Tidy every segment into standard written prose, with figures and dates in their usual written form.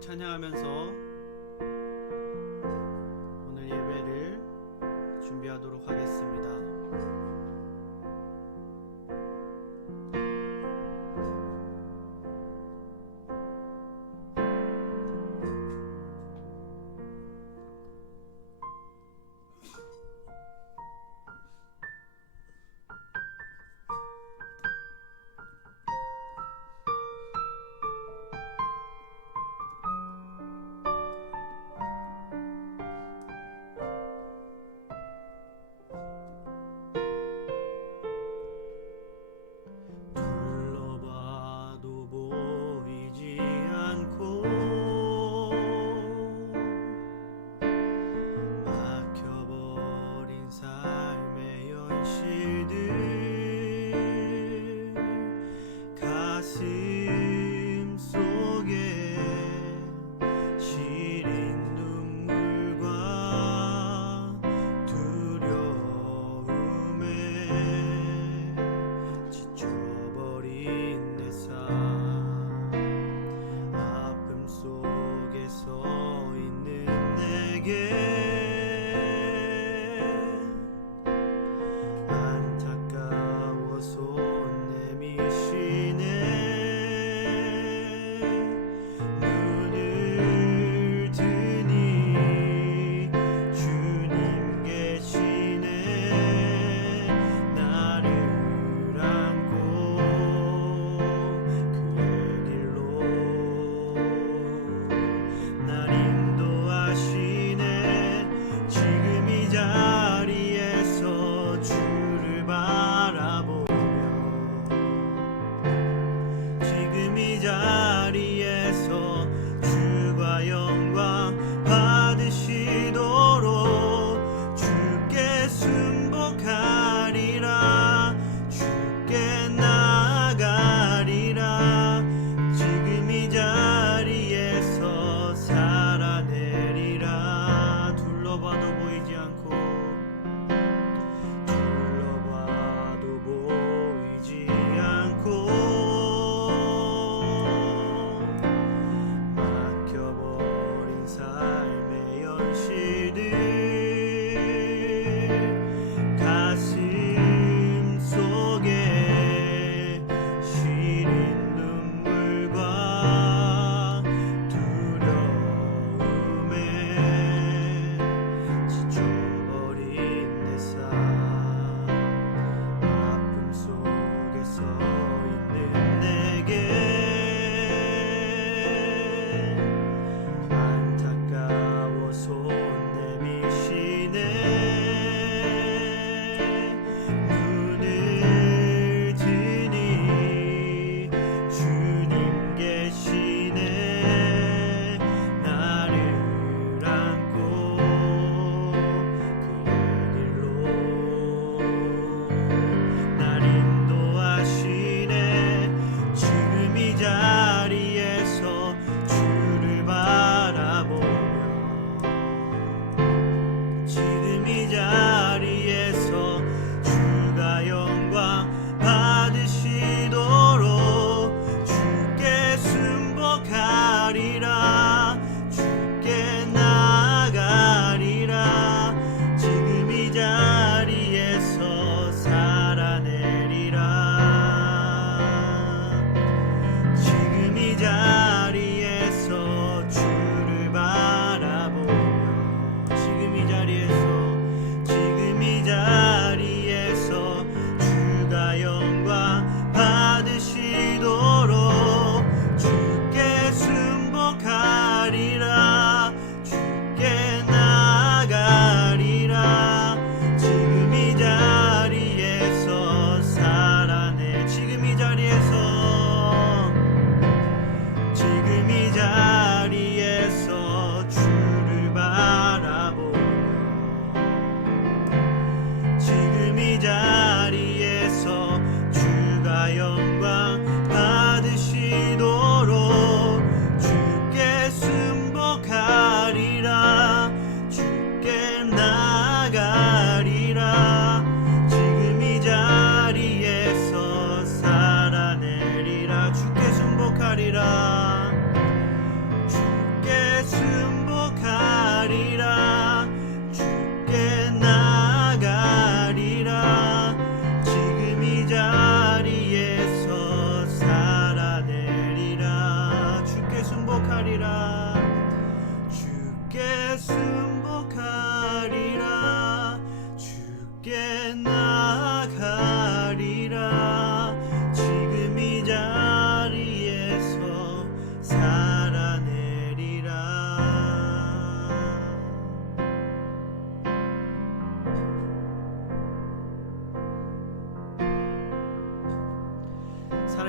찬양하면서 오늘 예배를 준비하도록 하겠습니다.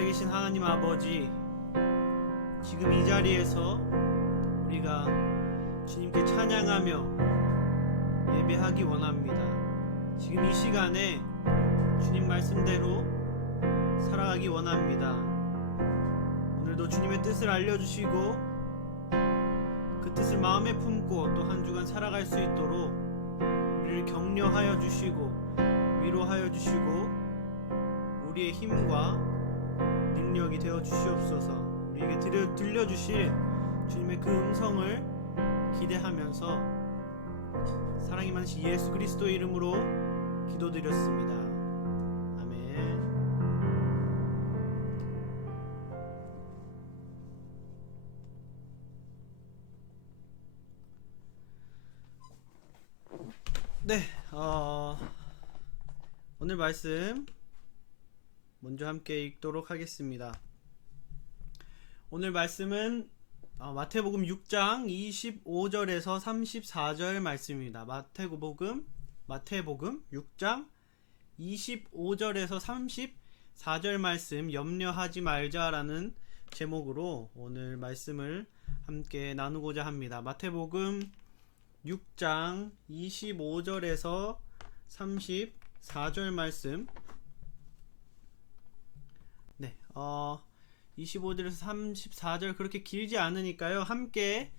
살아계신 하나님 아버지, 지금 이 자리에서 우리가 주님께 찬양하며 예배하기 원합니다. 지금 이 시간에 주님 말씀대로 살아가기 원합니다. 오늘도 주님의 뜻을 알려주시고 그 뜻을 마음에 품고 또 한 주간 살아갈 수 있도록 우리를 격려하여 주시고 위로하여 주시고 우리의 힘과 능력이 되어 주시옵소서. 우리에게 들려주실 주님의 그 음성을 기대하면서 사랑이 많으신 예수 그리스도의 이름으로 기도드렸습니다. 아멘. 네, 오늘 말씀 먼저 함께 읽도록 하겠습니다. 오늘 말씀은 마태복음 6장 25절에서 34절 말씀입니다. 마태복음 6장 25절에서 34절 말씀, 염려하지 말자라는 제목으로 오늘 말씀을 함께 나누고자 합니다. 마태복음 6장 25절에서 34절 말씀. 네, 25절에서 34절 그렇게 길지 않으니까요. 함께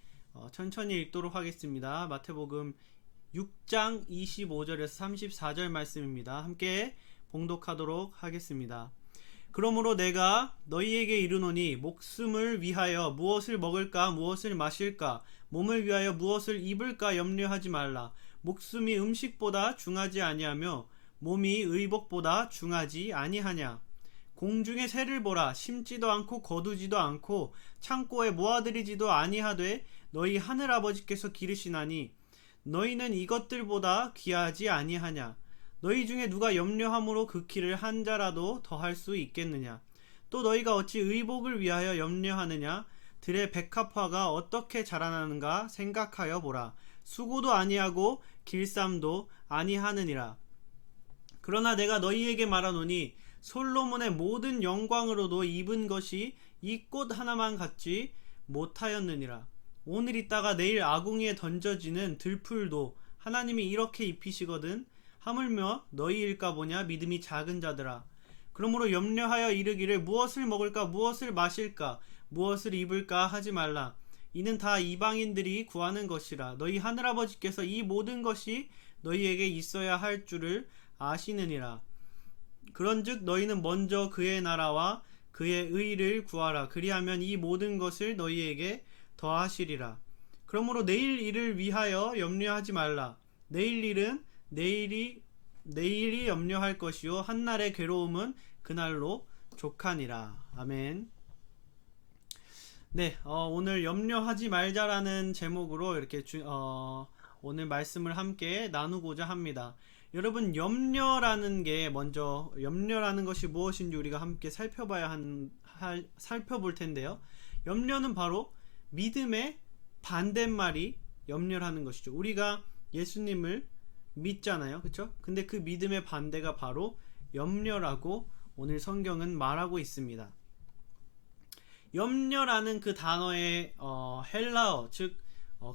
천천히 읽도록 하겠습니다. 마태복음 6장 25절에서 34절 말씀입니다. 함께 봉독하도록 하겠습니다. 그러므로 내가 너희에게 이르노니 목숨을 위하여 무엇을 먹을까 무엇을 마실까 몸을 위하여 무엇을 입을까 염려하지 말라. 목숨이 음식보다 중하지 아니하며 몸이 의복보다 중하지 아니하냐. 공중의 새를 보라. 심지도 않고 거두지도 않고 창고에 모아들이지도 아니하되 너희 하늘아버지께서 기르시나니 너희는 이것들보다 귀하지 아니하냐. 너희 중에 누가 염려함으로 그 키를 한 자라도 더할 수 있겠느냐. 또 너희가 어찌 의복을 위하여 염려하느냐. 들의 백합화가 어떻게 자라나는가 생각하여 보라. 수고도 아니하고 길쌈도 아니하느니라. 그러나 내가 너희에게 말하노니 솔로몬의 모든 영광으로도 입은 것이 이 꽃 하나만 같지 못하였느니라. 오늘 있다가 내일 아궁이에 던져지는 들풀도 하나님이 이렇게 입히시거든. 하물며 너희일까 보냐. 믿음이 작은 자들아. 그러므로 염려하여 이르기를 무엇을 먹을까 무엇을 마실까 무엇을 입을까 하지 말라. 이는 다 이방인들이 구하는 것이라. 너희 하늘아버지께서 이 모든 것이 너희에게 있어야 할 줄을 아시느니라. 그런즉 너희는 먼저 그의 나라와 그의 의를 구하라. 그리하면 이 모든 것을 너희에게 더하시리라. 그러므로 내일 일을 위하여 염려하지 말라. 내일 일은 내일이 염려할 것이요 한날의 괴로움은 그날로 족하니라. 아멘. 네, 오늘 염려하지 말자라는 제목으로 이렇게 오늘 말씀을 함께 나누고자 합니다. 여러분, 염려라는 것이 무엇인지 우리가 함께 살펴볼 텐데요. 염려는 바로 믿음의 반대말이 염려라는 것이죠. 우리가 예수님을 믿잖아요. 그렇죠? 근데 그 믿음의 반대가 바로 염려라고 오늘 성경은 말하고 있습니다. 염려라는 그 단어의 헬라어, 즉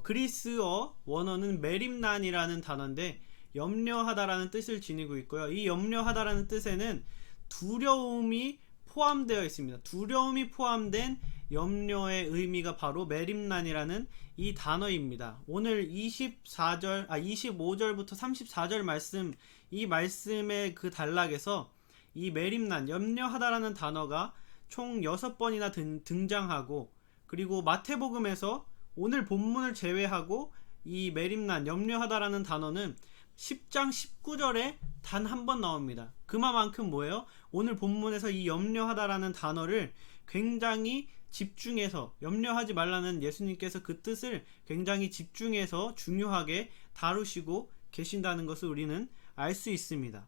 그리스어 원어는 메림난이라는 단어인데 염려하다라는 뜻을 지니고 있고요. 이 염려하다라는 뜻에는 두려움이 포함되어 있습니다. 두려움이 포함된 염려의 의미가 바로 메림난이라는 이 단어입니다. 오늘 25절부터 34절 말씀, 이 말씀의 그 단락에서 이 메림난, 염려하다라는 단어가 총 6번이나 등장하고, 그리고 마태복음에서 오늘 본문을 제외하고 이 메림난, 염려하다라는 단어는 10장 19절에 단 한 번 나옵니다. 그만큼 뭐예요? 오늘 본문에서 이 염려하다라는 단어를 굉장히 집중해서, 염려하지 말라는 예수님께서 그 뜻을 굉장히 집중해서 중요하게 다루시고 계신다는 것을 우리는 알 수 있습니다.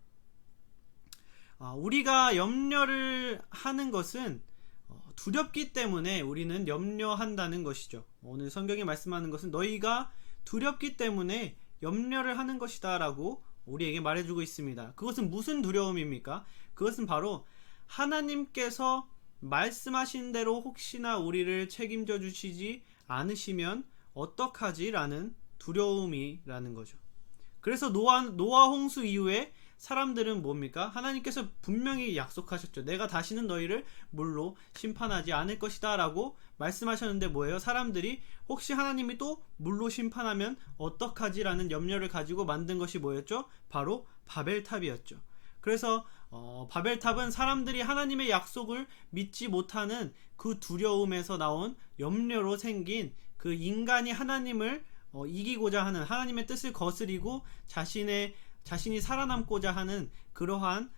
우리가 염려를 하는 것은 두렵기 때문에 우리는 염려한다는 것이죠. 오늘 성경이 말씀하는 것은 너희가 두렵기 때문에 염려를 하는 것이다 라고 우리에게 말해주고 있습니다. 그것은 무슨 두려움입니까? 그것은 바로 하나님께서 말씀하신 대로 혹시나 우리를 책임져 주시지 않으시면 어떡하지? 라는 두려움이라는 거죠. 그래서 노아 홍수 이후에 사람들은 뭡니까? 하나님께서 분명히 약속하셨죠. 내가 다시는 너희를 물로 심판하지 않을 것이다 라고 말씀하셨는데 뭐예요? 사람들이 혹시 하나님이 또 물로 심판하면 어떡하지? 라는 염려를 가지고 만든 것이 뭐였죠? 바로 바벨탑이었죠. 그래서 바벨탑은 사람들이 하나님의 약속을 믿지 못하는 그 두려움에서 나온 염려로 생긴 그 인간이 하나님을 이기고자 하는, 하나님의 뜻을 거스리고 자신이 살아남고자 하는 그러한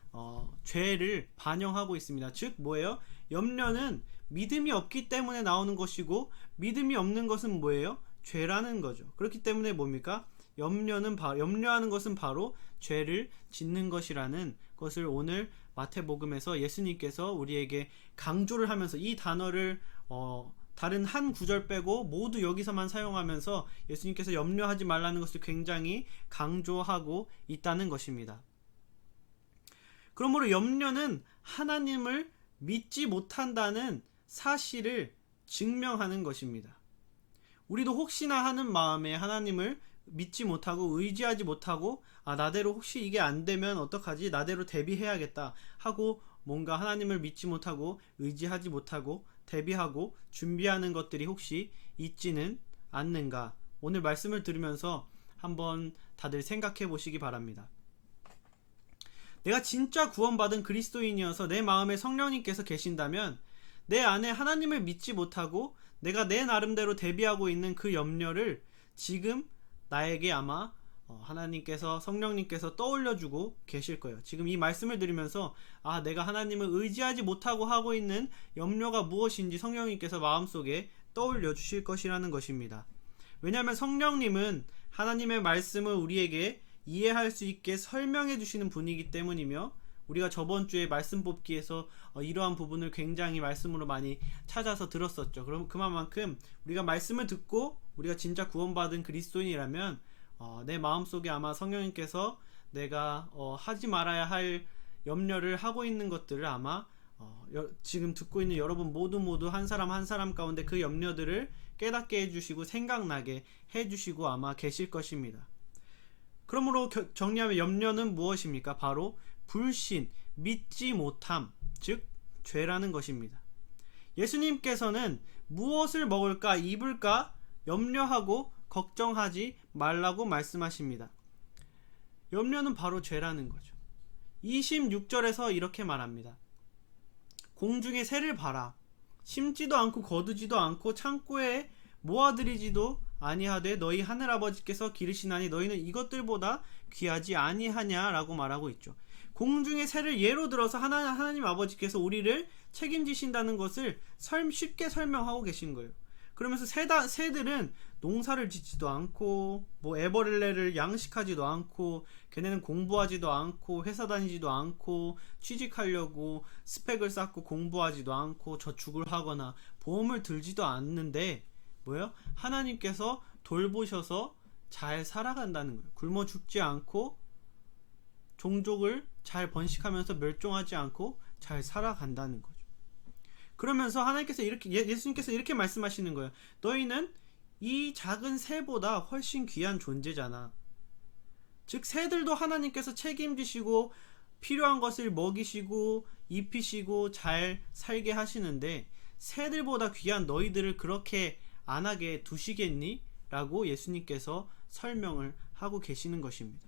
죄를 반영하고 있습니다. 즉 뭐예요? 염려는 믿음이 없기 때문에 나오는 것이고, 믿음이 없는 것은 뭐예요? 죄라는 거죠. 그렇기 때문에 뭡니까? 염려하는 것은 바로 죄를 짓는 것이라는 것을 오늘 마태복음에서 예수님께서 우리에게 강조를 하면서, 이 단어를 다른 한 구절 빼고 모두 여기서만 사용하면서 예수님께서 염려하지 말라는 것을 굉장히 강조하고 있다는 것입니다. 그러므로 염려는 하나님을 믿지 못한다는 사실을 증명하는 것입니다. 우리도 혹시나 하는 마음에 하나님을 믿지 못하고 의지하지 못하고, 나대로 혹시 이게 안 되면 어떡하지? 나대로 대비해야겠다 하고 뭔가 하나님을 믿지 못하고 의지하지 못하고 대비하고 준비하는 것들이 혹시 있지는 않는가? 오늘 말씀을 들으면서 한번 다들 생각해 보시기 바랍니다. 내가 진짜 구원받은 그리스도인이어서 내 마음에 성령님께서 계신다면, 내 안에 하나님을 믿지 못하고 내가 내 나름대로 대비하고 있는 그 염려를 지금 나에게 아마 하나님께서, 성령님께서 떠올려주고 계실 거예요. 지금 이 말씀을 들으면서 내가 하나님을 의지하지 못하고 하고 있는 염려가 무엇인지 성령님께서 마음속에 떠올려 주실 것이라는 것입니다. 왜냐하면 성령님은 하나님의 말씀을 우리에게 이해할 수 있게 설명해 주시는 분이기 때문이며, 우리가 저번 주에 말씀 뽑기에서 이러한 부분을 굉장히 말씀으로 많이 찾아서 들었었죠. 그럼 그만큼 우리가 말씀을 듣고 우리가 진짜 구원받은 그리스도인이라면 내 마음속에 아마 성령님께서 내가 하지 말아야 할 염려를 하고 있는 것들을 아마 지금 듣고 있는 여러분 모두 한 사람 한 사람 가운데 그 염려들을 깨닫게 해주시고 생각나게 해주시고 아마 계실 것입니다. 그러므로 정리하면 염려는 무엇입니까? 바로 불신, 믿지 못함, 즉 죄라는 것입니다. 예수님께서는 무엇을 먹을까, 입을까 염려하고 걱정하지 말라고 말씀하십니다. 염려는 바로 죄라는 거죠. 26절에서 이렇게 말합니다. 공중의 새를 봐라. 심지도 않고 거두지도 않고 창고에 모아들이지도 아니하되 너희 하늘아버지께서 기르시나니 너희는 이것들보다 귀하지 아니하냐라고 말하고 있죠. 공중의 새를 예로 들어서 하나님 아버지께서 우리를 책임지신다는 것을 쉽게 설명하고 계신 거예요. 그러면서 새들은 농사를 짓지도 않고 애벌레를 양식하지도 않고, 걔네는 공부하지도 않고 회사 다니지도 않고 취직하려고 스펙을 쌓고 공부하지도 않고 저축을 하거나 보험을 들지도 않는데 뭐예요? 하나님께서 돌보셔서 잘 살아간다는 거예요. 굶어 죽지 않고 종족을 잘 번식하면서 멸종하지 않고 잘 살아간다는 거죠. 그러면서 하나님께서 예수님께서 이렇게 말씀하시는 거예요. 너희는 이 작은 새보다 훨씬 귀한 존재잖아. 즉 새들도 하나님께서 책임지시고 필요한 것을 먹이시고 입히시고 잘 살게 하시는데 새들보다 귀한 너희들을 그렇게 안 하게 두시겠니? 라고 예수님께서 설명을 하고 계시는 것입니다.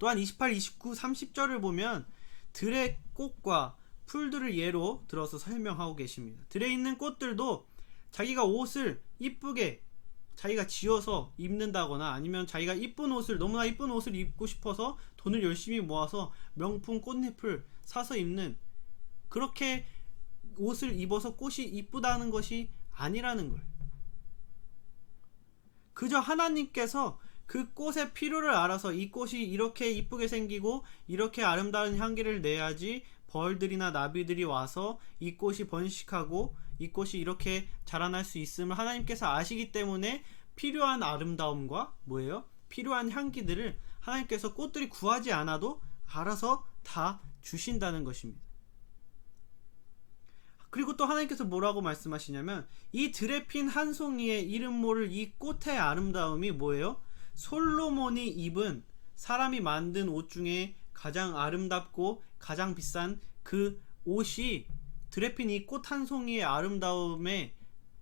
또한 28, 29, 30절을 보면 들의 꽃과 풀들을 예로 들어서 설명하고 계십니다. 들에 있는 꽃들도 자기가 옷을 이쁘게 자기가 지어서 입는다거나 아니면 자기가 너무나 이쁜 옷을 입고 싶어서 돈을 열심히 모아서 명품 꽃잎을 사서 입는, 그렇게 옷을 입어서 꽃이 이쁘다는 것이 아니라는 거예요. 그저 하나님께서 그 꽃의 필요를 알아서 이 꽃이 이렇게 이쁘게 생기고 이렇게 아름다운 향기를 내야지 벌들이나 나비들이 와서 이 꽃이 번식하고 이 꽃이 이렇게 자라날 수 있음을 하나님께서 아시기 때문에 필요한 아름다움과 필요한 향기들을 하나님께서 꽃들이 구하지 않아도 알아서 다 주신다는 것입니다. 그리고 또 하나님께서 뭐라고 말씀하시냐면 이 들에 핀 한 송이의 이름 모를 이 꽃의 아름다움이 뭐예요? 솔로몬이 입은 사람이 만든 옷 중에 가장 아름답고 가장 비싼 그 옷이 들에 핀 이 꽃 한 송이의 아름다움에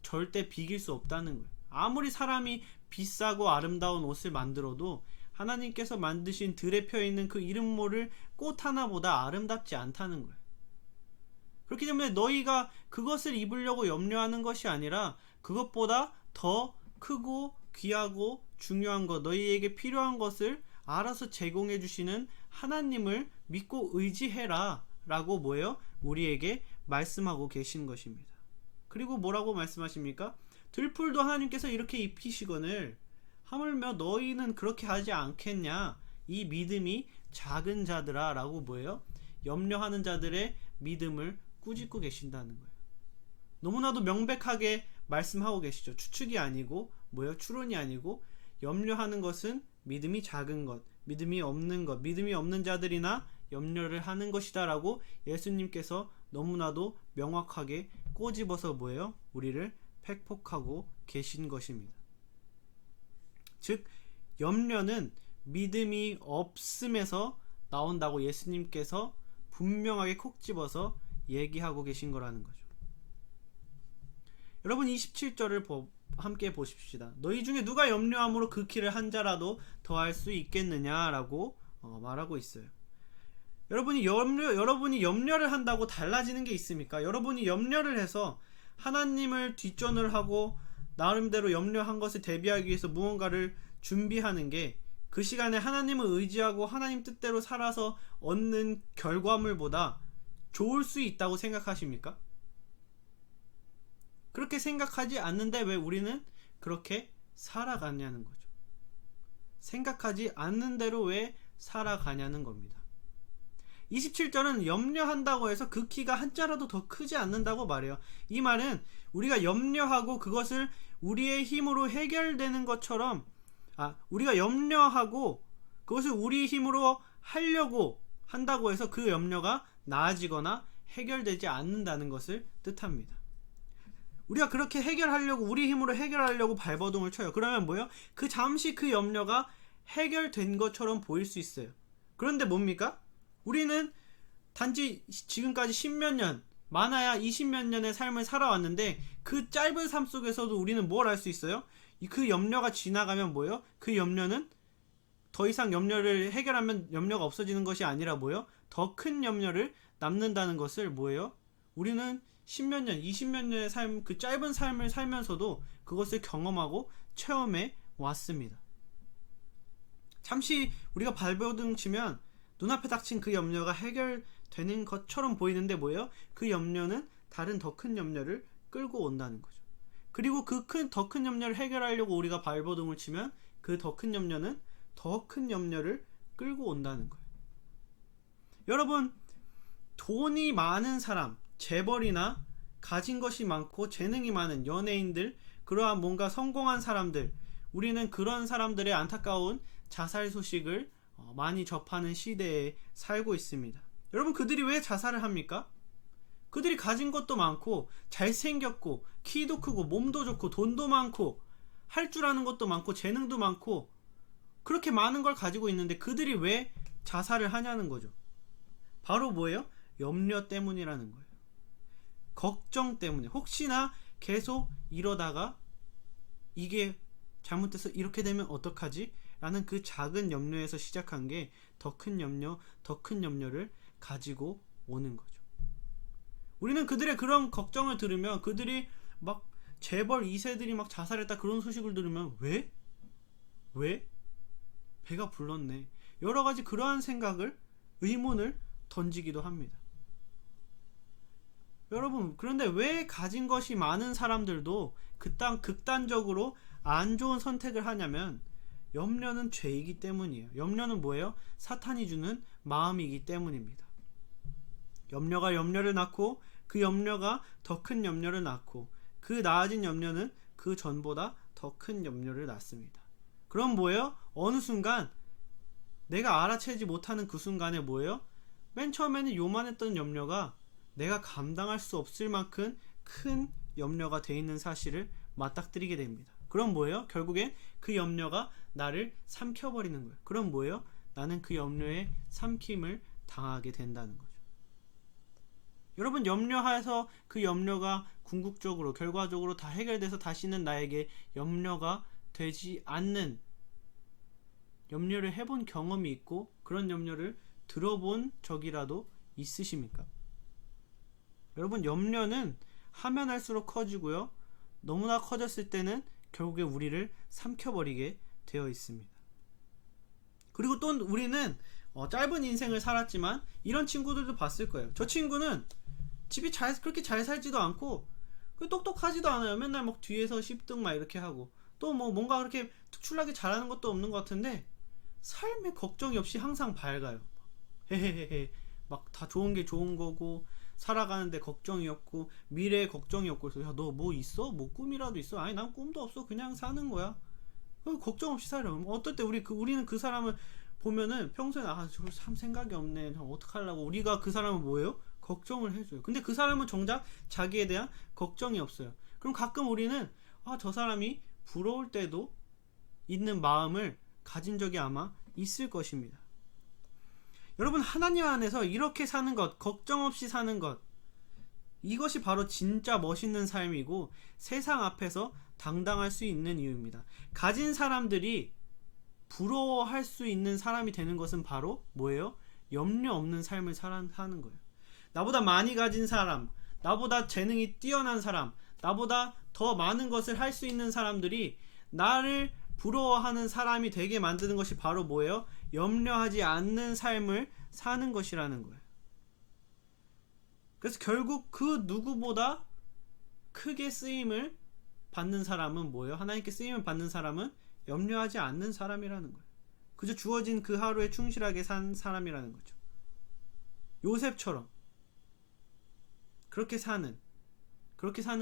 절대 비길 수 없다는 거예요. 아무리 사람이 비싸고 아름다운 옷을 만들어도 하나님께서 만드신 들에 펴있는 그 이름 모를 꽃 하나보다 아름답지 않다는 거예요. 그렇기 때문에 너희가 그것을 입으려고 염려하는 것이 아니라 그것보다 더 크고 귀하고 중요한 것, 너희에게 필요한 것을 알아서 제공해 주시는 하나님을 믿고 의지해라 라고 뭐예요? 우리에게 말씀하고 계신 것입니다. 그리고 뭐라고 말씀하십니까? 들풀도 하나님께서 이렇게 입히시거늘 하물며 너희는 그렇게 하지 않겠냐? 이 믿음이 작은 자들아 라고 뭐예요? 염려하는 자들의 믿음을 꾸짖고 계신다는 거예요. 너무나도 명백하게 말씀하고 계시죠. 추측이 아니고 뭐예요? 추론이 아니고 염려하는 것은 믿음이 작은 것, 믿음이 없는 것, 믿음이 없는 자들이나 염려를 하는 것이다 라고 예수님께서 너무나도 명확하게 꼬집어서 뭐예요? 우리를 팩폭하고 계신 것입니다. 즉 염려는 믿음이 없음에서 나온다고 예수님께서 분명하게 콕 집어서 얘기하고 계신 거라는 거죠. 여러분 27절을 함께 보십시다. 너희 중에 누가 염려함으로 그 길을 한 자라도 더할 수 있겠느냐라고 말하고 있어요. 여러분이 염려를 한다고 달라지는 게 있습니까? 여러분이 염려를 해서 하나님을 뒷전을 하고 나름대로 염려한 것을 대비하기 위해서 무언가를 준비하는 게 그 시간에 하나님을 의지하고 하나님 뜻대로 살아서 얻는 결과물보다 좋을 수 있다고 생각하십니까? 그렇게 생각하지 않는데 왜 우리는 그렇게 살아가냐는 거죠. 생각하지 않는 대로 왜 살아가냐는 겁니다. 27절은 염려한다고 해서 그 키가 한자라도 더 크지 않는다고 말해요. 이 말은 우리가 염려하고 그것을 우리의 힘으로 해결되는 것처럼 우리가 염려하고 그것을 우리 힘으로 하려고 한다고 해서 그 염려가 나아지거나 해결되지 않는다는 것을 뜻합니다. 우리가 그렇게 해결하려고 우리 힘으로 해결하려고 발버둥을 쳐요. 그러면 뭐예요? 잠시 그 염려가 해결된 것처럼 보일 수 있어요. 그런데 뭡니까? 우리는 단지 지금까지 10몇 년, 많아야 20몇 년의 삶을 살아왔는데 그 짧은 삶 속에서도 우리는 뭘 할 수 있어요? 그 염려가 지나가면 뭐예요? 그 염려는 더 이상 염려를 해결하면 염려가 없어지는 것이 아니라 뭐예요? 더 큰 염려를 남는다는 것을 뭐예요? 우리는 10몇 년, 20몇 년의 삶, 그 짧은 삶을 살면서도 그것을 경험하고 체험해 왔습니다. 잠시 우리가 발버둥 치면 눈앞에 닥친 그 염려가 해결되는 것처럼 보이는데 뭐예요? 그 염려는 다른 더 큰 염려를 끌고 온다는 거죠. 그리고 그 더 큰 염려를 해결하려고 우리가 발버둥을 치면 그 더 큰 염려는 더 큰 염려를 끌고 온다는 거예요. 여러분, 돈이 많은 사람, 재벌이나 가진 것이 많고 재능이 많은 연예인들, 그러한 뭔가 성공한 사람들, 우리는 그런 사람들의 안타까운 자살 소식을 많이 접하는 시대에 살고 있습니다. 여러분, 그들이 왜 자살을 합니까? 그들이 가진 것도 많고 잘생겼고 키도 크고 몸도 좋고 돈도 많고 할 줄 아는 것도 많고 재능도 많고 그렇게 많은 걸 가지고 있는데 그들이 왜 자살을 하냐는 거죠. 바로 뭐예요? 염려 때문이라는 거예요. 걱정 때문에. 혹시나 계속 이러다가 이게 잘못돼서 이렇게 되면 어떡하지? 라는 그 작은 염려에서 시작한 게 더 큰 염려, 더 큰 염려를 가지고 오는 거죠. 우리는 그들의 그런 걱정을 들으면 그들이 막 재벌 2세들이 막 자살했다 그런 소식을 들으면 왜? 배가 불렀네. 여러 가지 그러한 생각을, 의문을 던지기도 합니다. 여러분, 그런데 왜 가진 것이 많은 사람들도 극단적으로 안 좋은 선택을 하냐면 염려는 죄이기 때문이에요. 염려는 뭐예요? 사탄이 주는 마음이기 때문입니다. 염려가 염려를 낳고 그 염려가 더 큰 염려를 낳고 그 나아진 염려는 그 전보다 더 큰 염려를 낳습니다. 그럼 뭐예요? 어느 순간 내가 알아채지 못하는 그 순간에 뭐예요? 맨 처음에는 요만했던 염려가 내가 감당할 수 없을 만큼 큰 염려가 돼 있는 사실을 맞닥뜨리게 됩니다. 그럼 뭐예요? 결국엔 그 염려가 나를 삼켜버리는 거예요. 그럼 뭐예요? 나는 그 염려에 삼킴을 당하게 된다는 거죠. 여러분, 염려해서 그 염려가 궁극적으로 결과적으로 다 해결돼서 다시는 나에게 염려가 되지 않는, 염려를 해본 경험이 있고 그런 염려를 들어본 적이라도 있으십니까? 여러분, 염려는 하면 할수록 커지고요, 너무나 커졌을 때는 결국에 우리를 삼켜버리게 되어 있습니다. 그리고 또 우리는 짧은 인생을 살았지만 이런 친구들도 봤을 거예요. 저 친구는 집이 그렇게 잘 살지도 않고 똑똑하지도 않아요. 맨날 막 뒤에서 10등 막 이렇게 하고, 또 뭐 뭔가 그렇게 특출나게 잘하는 것도 없는 것 같은데 삶에 걱정이 없이 항상 밝아요. 헤헤헤헤, 막 다 좋은 게 좋은 거고, 살아가는데 걱정이 없고 미래에 걱정이 없고. 그래서 야, 너 뭐 있어? 뭐 꿈이라도 있어? 아니, 난 꿈도 없어. 그냥 사는 거야. 걱정 없이 살아. 어떨 때 우리는 그 사람을 보면은 평소에 저 참 생각이 없네, 어떡하려고, 우리가 그 사람은 뭐예요? 걱정을 해줘요. 근데 그 사람은 정작 자기에 대한 걱정이 없어요. 그럼 가끔 우리는 저 사람이 부러울 때도 있는 마음을 가진 적이 아마 있을 것입니다. 여러분, 하나님 안에서 이렇게 사는 것, 걱정 없이 사는 것, 이것이 바로 진짜 멋있는 삶이고 세상 앞에서 당당할 수 있는 이유입니다. 가진 사람들이 부러워할 수 있는 사람이 되는 것은 바로 뭐예요? 염려 없는 삶을 사는 거예요. 나보다 많이 가진 사람, 나보다 재능이 뛰어난 사람, 나보다 더 많은 것을 할 수 있는 사람들이 나를 부러워하는 사람이 되게 만드는 것이 바로 뭐예요? 염려하지 않는 삶을 사는 것이라는 거예요. 그래서 결국 그 누구보다 크게 쓰임을 받는 사람은 뭐예요? 하나님께 쓰임을 받는 사람은 염려하지 않는 사람이라는 거예요. 그저 주어진 그 하루에 충실하게 산 사람이라는 거죠. 요셉처럼 그렇게 사는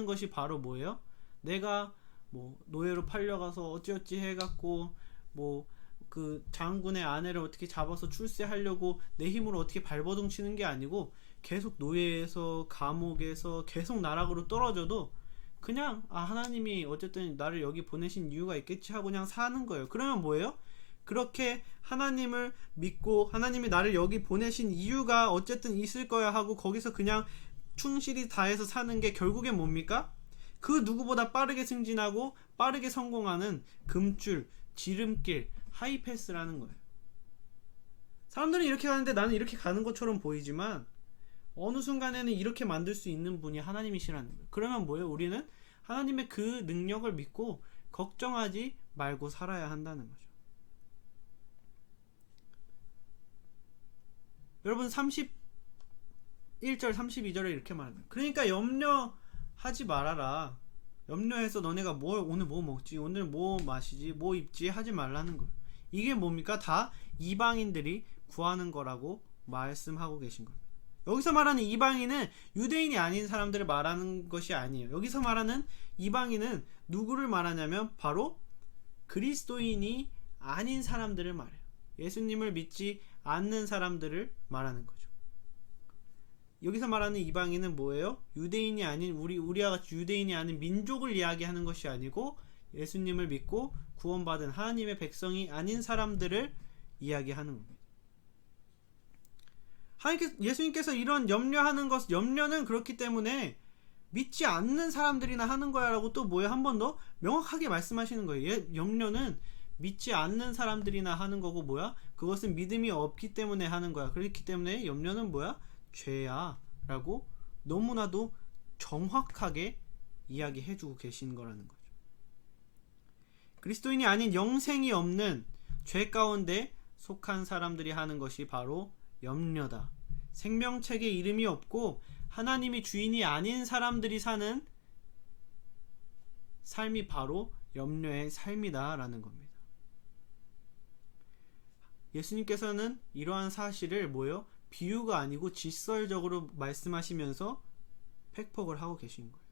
것이 바로 뭐예요? 내가 뭐 노예로 팔려가서 어찌어찌 해갖고 뭐 그 장군의 아내를 어떻게 잡아서 출세하려고 내 힘으로 어떻게 발버둥 치는 게 아니고, 계속 노예에서 감옥에서 계속 나락으로 떨어져도 그냥 하나님이 어쨌든 나를 여기 보내신 이유가 있겠지 하고 그냥 사는 거예요. 그러면 뭐예요? 그렇게 하나님을 믿고 하나님이 나를 여기 보내신 이유가 어쨌든 있을 거야 하고 거기서 그냥 충실히 다해서 사는 게 결국엔 뭡니까? 그 누구보다 빠르게 승진하고 빠르게 성공하는 금줄, 지름길, 하이패스라는 거예요. 사람들은 이렇게 가는데 나는 이렇게 가는 것처럼 보이지만 어느 순간에는 이렇게 만들 수 있는 분이 하나님이시라는 거예요. 그러면 뭐예요? 우리는 하나님의 그 능력을 믿고 걱정하지 말고 살아야 한다는 거죠. 여러분, 31절 32절에 이렇게 말합니다. 그러니까 염려하지 말아라. 염려해서 너네가 오늘 뭐 먹지, 오늘 뭐 마시지, 뭐 입지 하지 말라는 거예요. 이게 뭡니까? 다 이방인들이 구하는 거라고 말씀하고 계신 겁니다. 여기서 말하는 이방인은 유대인이 아닌 사람들을 말하는 것이 아니에요. 여기서 말하는 이방인은 누구를 말하냐면 바로 그리스도인이 아닌 사람들을 말해요. 예수님을 믿지 않는 사람들을 말하는 거죠. 여기서 말하는 이방인은 뭐예요? 유대인이 아닌 우리와 같이 유대인이 아닌 민족을 이야기하는 것이 아니고 예수님을 믿고 구원받은 하나님의 백성이 아닌 사람들을 이야기하는 겁니다. 예수님께서 이런 염려하는 것, 염려는 그렇기 때문에 믿지 않는 사람들이나 하는 거야 라고 또 뭐예요? 한 번 더 명확하게 말씀하시는 거예요. 염려는 믿지 않는 사람들이나 하는 거고 뭐야? 그것은 믿음이 없기 때문에 하는 거야. 그렇기 때문에 염려는 뭐야? 죄야 라고 너무나도 정확하게 이야기해주고 계신 거라는 거죠. 그리스도인이 아닌 영생이 없는 죄 가운데 속한 사람들이 하는 것이 바로 염려다. 생명책에 이름이 없고 하나님이 주인이 아닌 사람들이 사는 삶이 바로 염려의 삶이다 라는 겁니다. 예수님께서는 이러한 사실을 뭐예요? 비유가 아니고 직설적으로 말씀하시면서 팩폭을 하고 계신 거예요.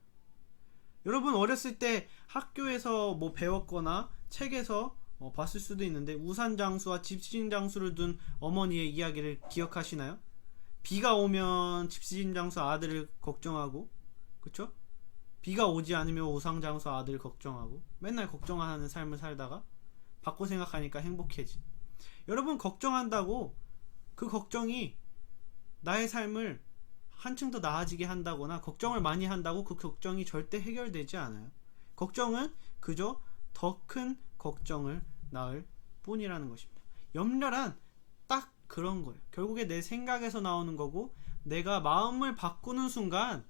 여러분, 어렸을 때 학교에서 뭐 배웠거나 책에서 봤을 수도 있는데 우산장수와 집신장수를 둔 어머니의 이야기를 기억하시나요? 비가 오면 집시장수 아들을 걱정하고, 그쵸? 비가 오지 않으면 우상장수 아들 걱정하고, 맨날 걱정하는 삶을 살다가 받고 생각하니까 행복해지. 여러분, 걱정한다고 그 걱정이 나의 삶을 한층 더 나아지게 한다거나 걱정을 많이 한다고 그 걱정이 절대 해결되지 않아요. 걱정은 그저 더 큰 걱정을 낳을 뿐이라는 것입니다. 염려란 딱 그런 거예요. 결국에 내 생각에서 나오는 거고, 내가 마음을 바꾸는 순간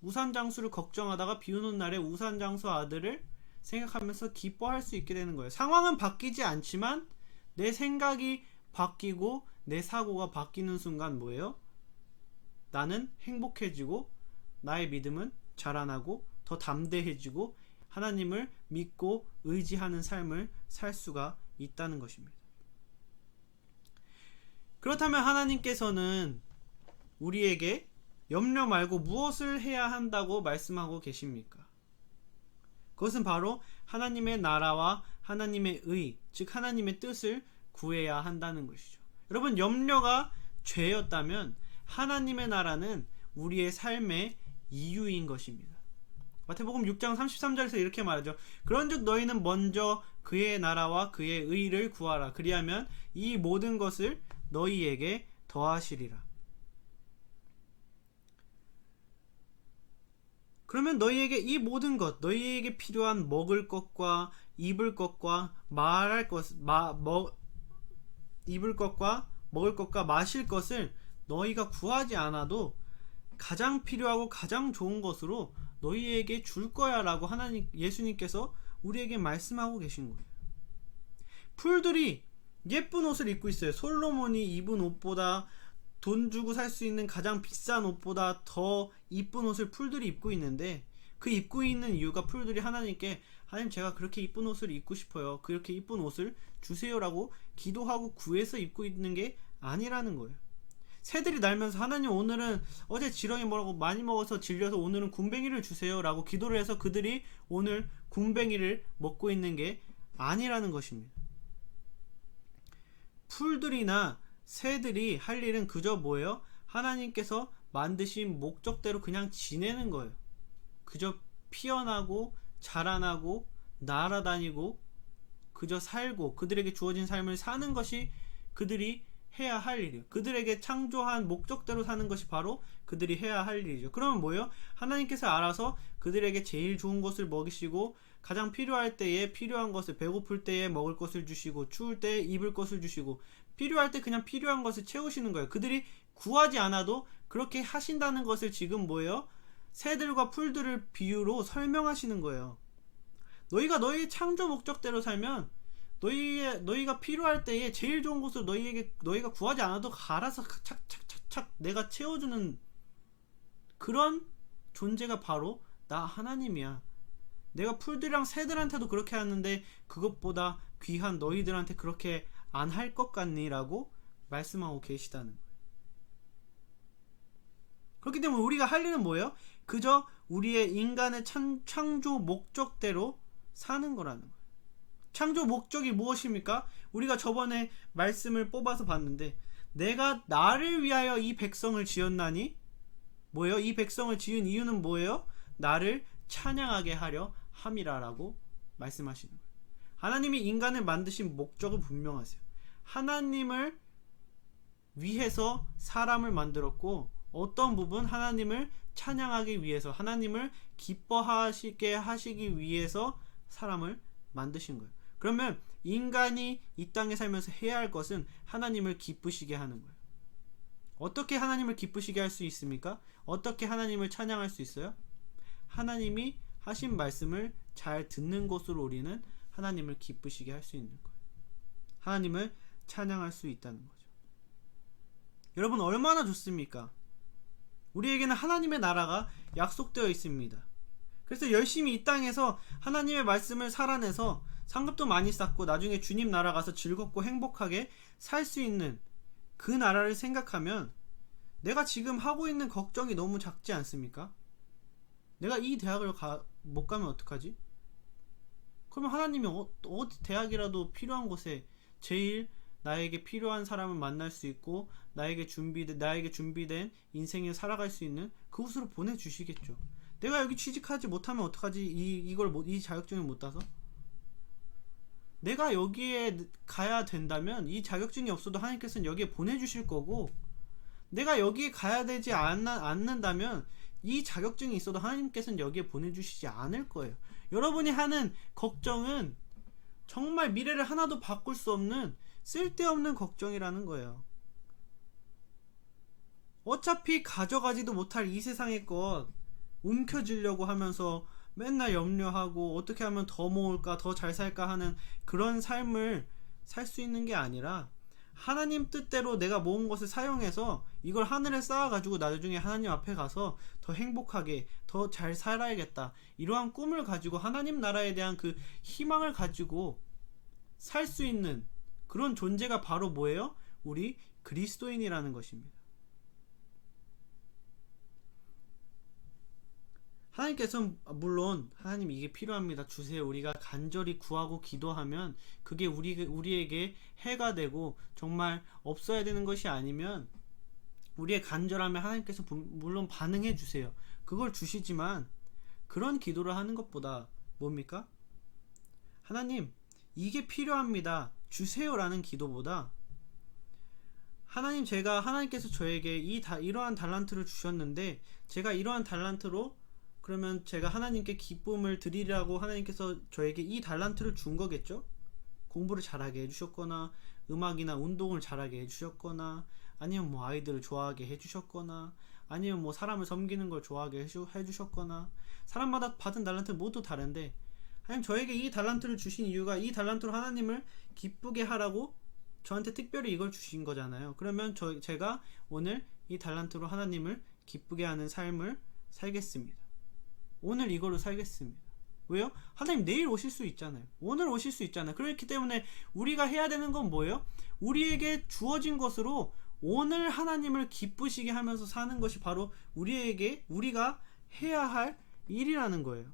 우산장수를 걱정하다가 비 오는 날에 우산장수 아들을 생각하면서 기뻐할 수 있게 되는 거예요. 상황은 바뀌지 않지만 내 생각이 바뀌고 내 사고가 바뀌는 순간 뭐예요? 나는 행복해지고 나의 믿음은 자라나고 더 담대해지고 하나님을 믿고 의지하는 삶을 살 수가 있다는 것입니다. 그렇다면 하나님께서는 우리에게 염려 말고 무엇을 해야 한다고 말씀하고 계십니까? 그것은 바로 하나님의 나라와 하나님의 의, 즉 하나님의 뜻을 구해야 한다는 것이죠. 여러분, 염려가 죄였다면 하나님의 나라는 우리의 삶의 이유인 것입니다. 마태복음 6장 33절에서 이렇게 말하죠. 그런즉 너희는 먼저 그의 나라와 그의 의를 구하라. 그리하면 이 모든 것을 너희에게 더하시리라. 그러면 너희에게 이 모든 것, 너희에게 필요한 먹을 것과 입을 것과 말할 것, 입을 것과 먹을 것과 마실 것을 너희가 구하지 않아도 가장 필요하고 가장 좋은 것으로 너희에게 줄 거야 라고 예수님께서 우리에게 말씀하고 계신 거예요. 풀들이 예쁜 옷을 입고 있어요. 솔로몬이 입은 옷보다, 돈 주고 살 수 있는 가장 비싼 옷보다 더 이쁜 옷을 풀들이 입고 있는데, 그 입고 있는 이유가 풀들이 하나님께, 하나님 제가 그렇게 이쁜 옷을 입고 싶어요, 그렇게 이쁜 옷을 주세요 라고 기도하고 구해서 입고 있는 게 아니라는 거예요. 새들이 날면서 하나님 오늘은 어제 지렁이 뭐라고 많이 먹어서 질려서 오늘은 군뱅이를 주세요 라고 기도를 해서 그들이 오늘 군뱅이를 먹고 있는 게 아니라는 것입니다. 풀들이나 새들이 할 일은 그저 뭐예요? 하나님께서 만드신 목적대로 그냥 지내는 거예요. 그저 피어나고 자라나고 날아다니고 그저 살고 그들에게 주어진 삶을 사는 것이 그들이 해야 할 일이에요. 그들에게 창조한 목적대로 사는 것이 바로 그들이 해야 할 일이죠. 그러면 뭐예요? 하나님께서 알아서 그들에게 제일 좋은 것을 먹이시고, 가장 필요할 때에 필요한 것을, 배고플 때에 먹을 것을 주시고, 추울 때에 입을 것을 주시고, 필요할 때 그냥 필요한 것을 채우시는 거예요. 그들이 구하지 않아도 그렇게 하신다는 것을 지금 뭐예요? 새들과 풀들을 비유로 설명하시는 거예요. 너희가 너희의 창조 목적대로 살면 너희가 필요할 때에 제일 좋은 것을 너희가 구하지 않아도 알아서 착착착착 내가 채워주는 그런 존재가 바로 나 하나님이야. 내가 풀들이랑 새들한테도 그렇게 하는데 그것보다 귀한 너희들한테 그렇게 안 할 것 같니? 라고 말씀하고 계시다는 거예요. 그렇기 때문에 우리가 할 일은 뭐예요? 그저 우리의 인간의 창조 목적대로 사는 거라는 거예요. 창조 목적이 무엇입니까? 우리가 저번에 말씀을 뽑아서 봤는데, 내가 나를 위하여 이 백성을 지었나니 뭐예요? 이 백성을 지은 이유는 뭐예요? 나를 찬양하게 하려 함이라 라고 말씀하시는 거예요. 하나님이 인간을 만드신 목적은 분명하세요. 하나님을 위해서 사람을 만들었고, 어떤 부분 하나님을 찬양하기 위해서, 하나님을 기뻐하시게 하시기 위해서 사람을 만드신 거예요. 그러면 인간이 이 땅에 살면서 해야 할 것은 하나님을 기쁘시게 하는 거예요. 어떻게 하나님을 기쁘시게 할 수 있습니까? 어떻게 하나님을 찬양할 수 있어요? 하나님이 하신 말씀을 잘 듣는 것으로 우리는 하나님을 기쁘시게 할 수 있는 거예요. 하나님을 찬양할 수 있다는 거죠. 여러분, 얼마나 좋습니까? 우리에게는 하나님의 나라가 약속되어 있습니다. 그래서 열심히 이 땅에서 하나님의 말씀을 살아내서 상급도 많이 쌓고 나중에 주님 나라 가서 즐겁고 행복하게 살 수 있는 그 나라를 생각하면 내가 지금 하고 있는 걱정이 너무 작지 않습니까? 내가 이 대학을 못 가면 어떡하지? 그러면 하나님이 어디 대학이라도 필요한 곳에 제일 나에게 필요한 사람을 만날 수 있고 나에게 준비된 인생을 살아갈 수 있는 그곳으로 보내주시겠죠. 내가 여기 취직하지 못하면 어떡하지? 이 자격증을 못 따서? 내가 여기에 가야 된다면 이 자격증이 없어도 하나님께서는 여기에 보내주실 거고, 내가 여기에 가야 되지 않는다면 이 자격증이 있어도 하나님께서는 여기에 보내주시지 않을 거예요. 여러분이 하는 걱정은 정말 미래를 하나도 바꿀 수 없는 쓸데없는 걱정이라는 거예요. 어차피 가져가지도 못할 이 세상의 것 움켜쥐려고 하면서 맨날 염려하고 어떻게 하면 더 모을까, 더 잘 살까 하는 그런 삶을 살 수 있는 게 아니라, 하나님 뜻대로 내가 모은 것을 사용해서 이걸 하늘에 쌓아가지고 나중에 하나님 앞에 가서 더 행복하게, 더 잘 살아야겠다, 이러한 꿈을 가지고 하나님 나라에 대한 그 희망을 가지고 살 수 있는 그런 존재가 바로 뭐예요? 우리 그리스도인이라는 것입니다. 하나님께서는 물론 하나님 이게 필요합니다, 주세요, 우리가 간절히 구하고 기도하면 그게 우리에게 해가 되고 정말 없어야 되는 것이 아니면 우리의 간절함에 하나님께서 물론 반응해 주세요. 그걸 주시지만 그런 기도를 하는 것보다 뭡니까? 하나님 이게 필요합니다, 주세요라는 기도보다, 하나님 하나님께서 저에게 이러한 달란트를 주셨는데 제가 이러한 달란트로, 그러면 제가 하나님께 기쁨을 드리라고 하나님께서 저에게 이 달란트를 준 거겠죠? 공부를 잘하게 해주셨거나 음악이나 운동을 잘하게 해주셨거나 아니면 뭐 아이들을 좋아하게 해주셨거나 아니면 뭐 사람을 섬기는 걸 좋아하게 해주셨거나, 사람마다 받은 달란트는 모두 다른데 하나님 저에게 이 달란트를 주신 이유가 이 달란트로 하나님을 기쁘게 하라고 저한테 특별히 이걸 주신 거잖아요. 그러면 제가 오늘 이 달란트로 하나님을 기쁘게 하는 삶을 살겠습니다. 오늘 이걸로 살겠습니다. 왜요? 하나님 내일 오실 수 있잖아요. 오늘 오실 수 있잖아요. 그렇기 때문에 우리가 해야 되는 건 뭐예요? 우리에게 주어진 것으로 오늘 하나님을 기쁘시게 하면서 사는 것이 바로 우리가 해야 할 일이라는 거예요.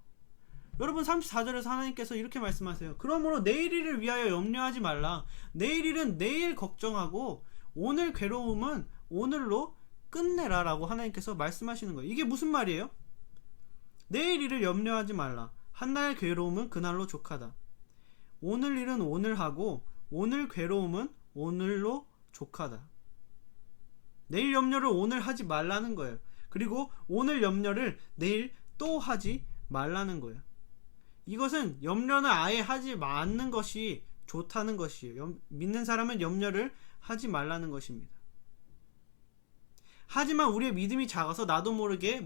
여러분 34절에서 하나님께서 이렇게 말씀하세요. 그러므로 내일일을 위하여 염려하지 말라. 내일일은 내일 걱정하고 오늘 괴로움은 오늘로 끝내라 라고 하나님께서 말씀하시는 거예요. 이게 무슨 말이에요? 내일 일을 염려하지 말라. 한날 괴로움은 그날로 족하다. 오늘 일은 오늘 하고 오늘 괴로움은 오늘로 족하다. 내일 염려를 오늘 하지 말라는 거예요. 그리고 오늘 염려를 내일 또 하지 말라는 거예요. 이것은 염려는 아예 하지 않는 것이 좋다는 것이에요. 믿는 사람은 염려를 하지 말라는 것입니다. 하지만 우리의 믿음이 작아서 나도 모르게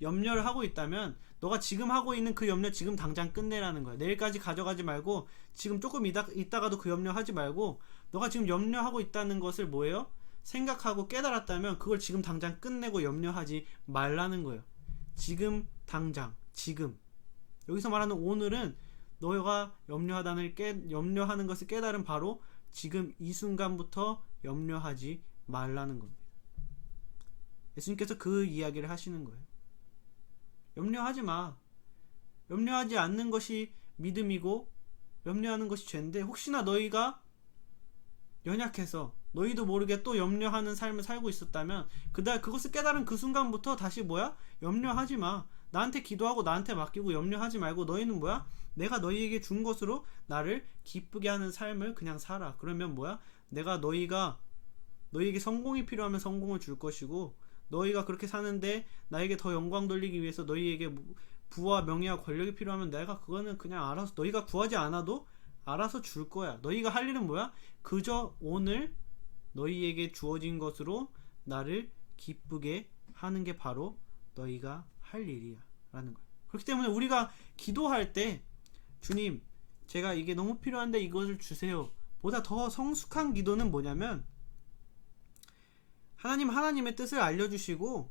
염려를 하고 있다면 너가 지금 하고 있는 그 염려 지금 당장 끝내라는 거야. 내일까지 가져가지 말고 지금 조금 있다가도 그 염려하지 말고 너가 지금 염려하고 있다는 것을 생각하고 깨달았다면 그걸 지금 당장 끝내고 염려하지 말라는 거예요. 지금 당장, 지금. 여기서 말하는 오늘은 너가 염려하는 것을 깨달은 바로 지금 이 순간부터 염려하지 말라는 겁니다. 예수님께서 그 이야기를 하시는 거예요. 염려하지 마. 염려하지 않는 것이 믿음이고 염려하는 것이 죄인데, 혹시나 너희가 연약해서 너희도 모르게 또 염려하는 삶을 살고 있었다면 그것을 깨달은 그 순간부터 다시 염려하지 마. 나한테 기도하고 나한테 맡기고 염려하지 말고 너희는 내가 너희에게 준 것으로 나를 기쁘게 하는 삶을 그냥 살아. 그러면 내가 너희에게 성공이 필요하면 성공을 줄 것이고, 너희가 그렇게 사는데 나에게 더 영광 돌리기 위해서 너희에게 부와 명예와 권력이 필요하면 내가 그거는 그냥 알아서, 너희가 구하지 않아도 알아서 줄 거야. 너희가 할 일은 그저 오늘 너희에게 주어진 것으로 나를 기쁘게 하는 게 바로 너희가 할 일이야 라는 거예요. 그렇기 때문에 우리가 기도할 때 주님 제가 이게 너무 필요한데 이것을 주세요 보다 더 성숙한 기도는 뭐냐면, 하나님의 뜻을 알려주시고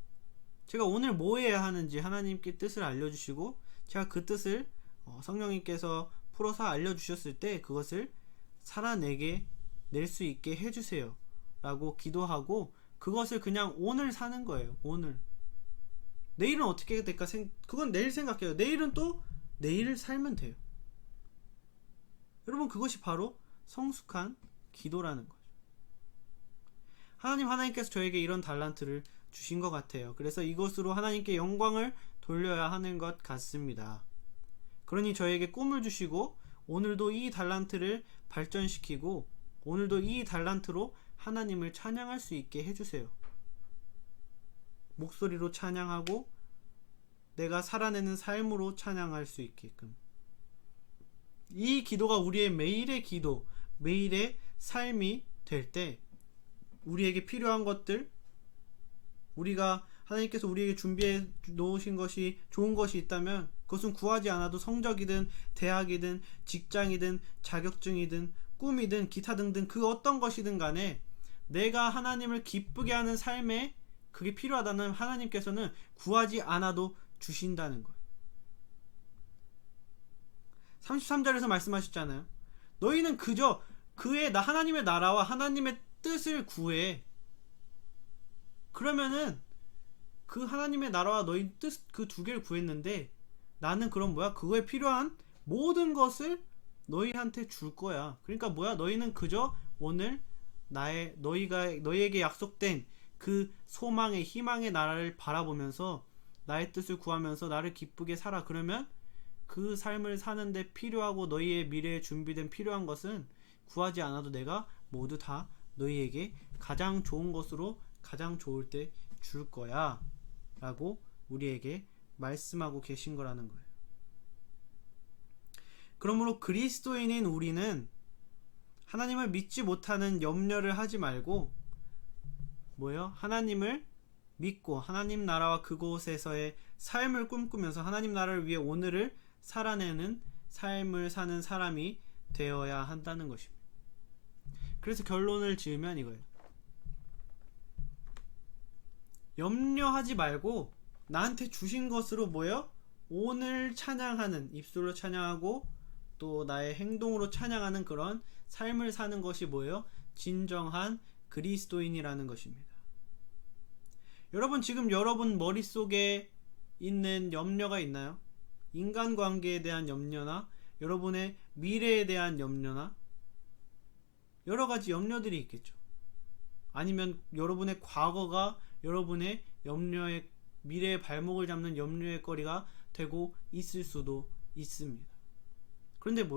제가 오늘 뭐 해야 하는지 하나님께 뜻을 알려주시고 제가 그 뜻을 성령님께서 풀어서 알려주셨을 때 그것을 살아내게 낼 수 있게 해주세요 라고 기도하고 그것을 그냥 오늘 사는 거예요. 오늘. 내일은 어떻게 될까 그건 내일 생각해요. 내일은 또 내일을 살면 돼요. 여러분 그것이 바로 성숙한 기도라는 거죠. 하나님께서 저에게 이런 달란트를 주신 것 같아요. 그래서 이것으로 하나님께 영광을 돌려야 하는 것 같습니다. 그러니 저에게 꿈을 주시고 오늘도 이 달란트를 발전시키고 오늘도 이 달란트로 하나님을 찬양할 수 있게 해주세요. 목소리로 찬양하고 내가 살아내는 삶으로 찬양할 수 있게끔. 이 기도가 우리의 매일의 기도, 매일의 삶이 될 때 우리에게 필요한 것들, 하나님께서 우리에게 준비해 놓으신 것이 좋은 것이 있다면 그것은 구하지 않아도 성적이든 대학이든 직장이든 자격증이든 꿈이든 기타 등등 그 어떤 것이든 간에 내가 하나님을 기쁘게 하는 삶에 그게 필요하다는 하나님께서는 구하지 않아도 주신다는 거예요. 33절에서 말씀하셨잖아요. 너희는 그저 하나님의 나라와 하나님의 뜻을 구해. 그러면은 그 하나님의 나라와 너희 뜻 그 두 개를 구했는데 나는 그럼 그거에 필요한 모든 것을 너희한테 줄 거야. 그러니까 너희는 그저 오늘 너희에게 약속된 그 소망의 희망의 나라를 바라보면서 나의 뜻을 구하면서 나를 기쁘게 살아. 그러면 그 삶을 사는데 필요하고 너희의 미래에 준비된 필요한 것은 구하지 않아도 내가 모두 다 너희에게 가장 좋은 것으로 가장 좋을 때 줄 거야 라고 우리에게 말씀하고 계신 거라는 거예요. 그러므로 그리스도인인 우리는 하나님을 믿지 못하는 염려를 하지 말고 하나님을 믿고 하나님 나라와 그곳에서의 삶을 꿈꾸면서 하나님 나라를 위해 오늘을 살아내는 삶을 사는 사람이 되어야 한다는 것입니다. 그래서 결론을 지으면 이거예요. 염려하지 말고 나한테 주신 것으로 오늘 찬양하는, 입술로 찬양하고 또 나의 행동으로 찬양하는 그런 삶을 사는 것이 진정한 그리스도인이라는 것입니다. 여러분, 지금 여러분 머릿속에 있는 염려가 있나요? 인간관계에 대한 염려나 여러분의 미래에 대한 염려나 여러 가지 염려들이 있겠죠. 아니면 여러분의 과거가 여러분의 염려의 미래의 발목을 잡는 염려의 거리가 되고 있을 수도 있습니다. 그런데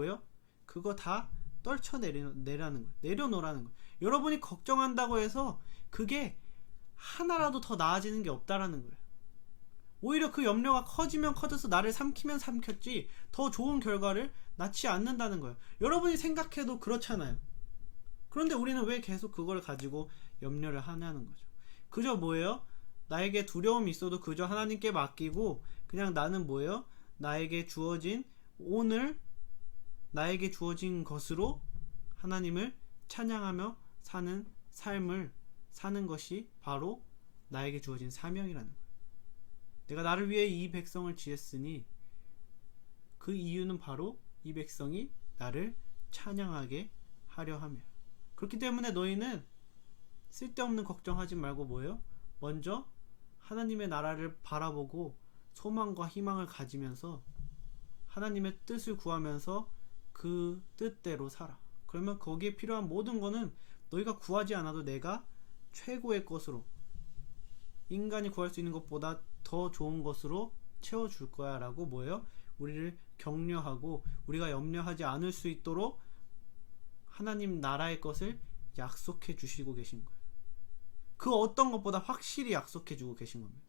그거 다 떨쳐내라는 거예요. 내려놓으라는 거예요. 여러분이 걱정한다고 해서 그게 하나라도 더 나아지는 게 없다라는 거예요. 오히려 그 염려가 커지면 커져서 나를 삼키면 삼켰지 더 좋은 결과를 낳지 않는다는 거예요. 여러분이 생각해도 그렇잖아요. 그런데 우리는 왜 계속 그걸 가지고 염려를 하냐는 거죠. 그저 나에게 두려움이 있어도 그저 하나님께 맡기고 그냥 나는 나에게 주어진 오늘 나에게 주어진 것으로 하나님을 찬양하며 사는 삶을 사는 것이 바로 나에게 주어진 사명이라는 거예요. 내가 나를 위해 이 백성을 지었으니 그 이유는 바로 이 백성이 나를 찬양하게 하려 함이야. 그렇기 때문에 너희는 쓸데없는 걱정하지 말고 먼저 하나님의 나라를 바라보고 소망과 희망을 가지면서 하나님의 뜻을 구하면서 그 뜻대로 살아. 그러면 거기에 필요한 모든 거는 너희가 구하지 않아도 내가 최고의 것으로, 인간이 구할 수 있는 것보다 더 좋은 것으로 채워줄 거야 라고 우리를 격려하고 우리가 염려하지 않을 수 있도록 하나님 나라의 것을 약속해 주시고 계신 거예요. 그 어떤 것보다 확실히 약속해 주고 계신 겁니다.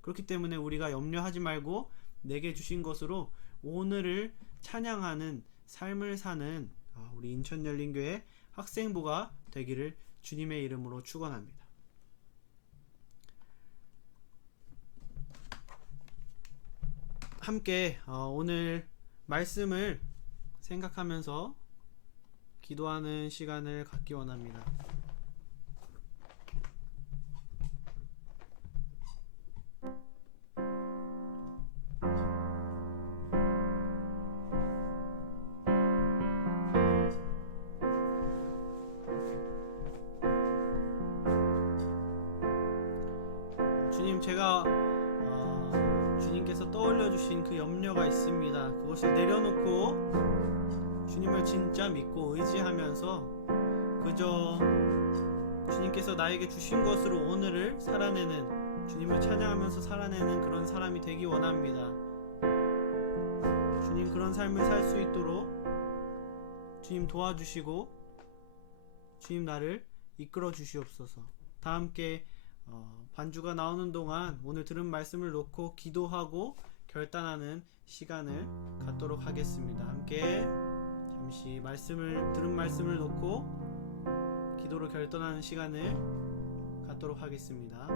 그렇기 때문에 우리가 염려하지 말고 내게 주신 것으로 오늘을 찬양하는 삶을 사는 우리 인천열린교회 학생부가 되기를 주님의 이름으로 축원합니다. 함께 오늘 말씀을 생각하면서 기도하는 시간을 갖기 원합니다. 주님, 제가 주님께서 떠올려 주신 그 염려가 있습니다. 그것을 내려놓고 주님을 진짜 믿고 의지하면서 그저 주님께서 나에게 주신 것으로 오늘을 살아내는, 주님을 찬양하면서 살아내는 그런 사람이 되기 원합니다. 주님 그런 삶을 살 수 있도록 주님 도와주시고 주님 나를 이끌어 주시옵소서. 다 함께 반주가 나오는 동안 오늘 들은 말씀을 놓고 기도하고 결단하는 시간을 갖도록 하겠습니다. 함께 잠시 들은 말씀을 놓고 기도로 결단하는 시간을 갖도록 하겠습니다.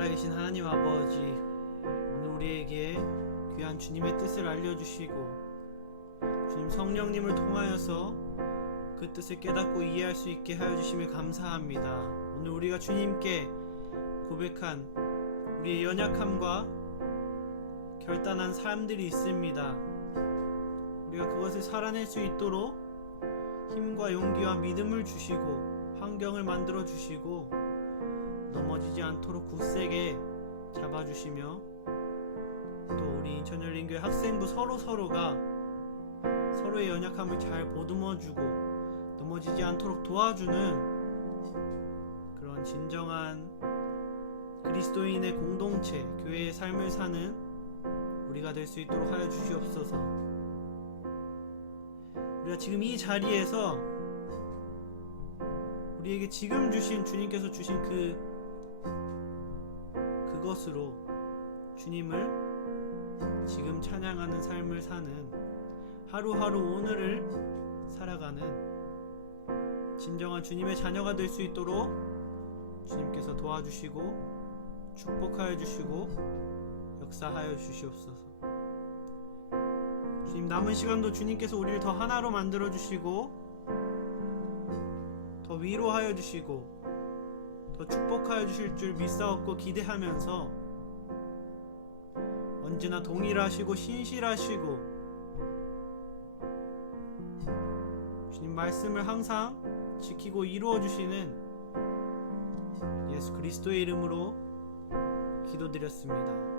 살아계신 하나님 아버지, 오늘 우리에게 귀한 주님의 뜻을 알려주시고 주님 성령님을 통하여서 그 뜻을 깨닫고 이해할 수 있게 하여 주심에 감사합니다. 오늘 우리가 주님께 고백한 우리의 연약함과 결단한 삶들이 있습니다. 우리가 그것을 살아낼 수 있도록 힘과 용기와 믿음을 주시고 환경을 만들어 주시고 넘어지지 않도록 굳세게 잡아주시며, 또 우리 인천열린교회 학생부 서로가 서로의 연약함을 잘 보듬어주고 넘어지지 않도록 도와주는 그런 진정한 그리스도인의 공동체, 교회의 삶을 사는 우리가 될 수 있도록 하여 주시옵소서. 우리가 지금 이 자리에서 우리에게 지금 주신, 주님께서 주신 그것으로 주님을 지금 찬양하는 삶을 사는, 하루하루 오늘을 살아가는 진정한 주님의 자녀가 될 수 있도록 주님께서 도와주시고 축복하여 주시고 역사하여 주시옵소서. 주님, 남은 시간도 주님께서 우리를 더 하나로 만들어 주시고 더 위로하여 주시고 더 축복하여 주실 줄 믿사옵고 기대하면서 언제나 동일하시고 신실하시고 주님 말씀을 항상 지키고 이루어 주시는 예수 그리스도의 이름으로 기도드렸습니다.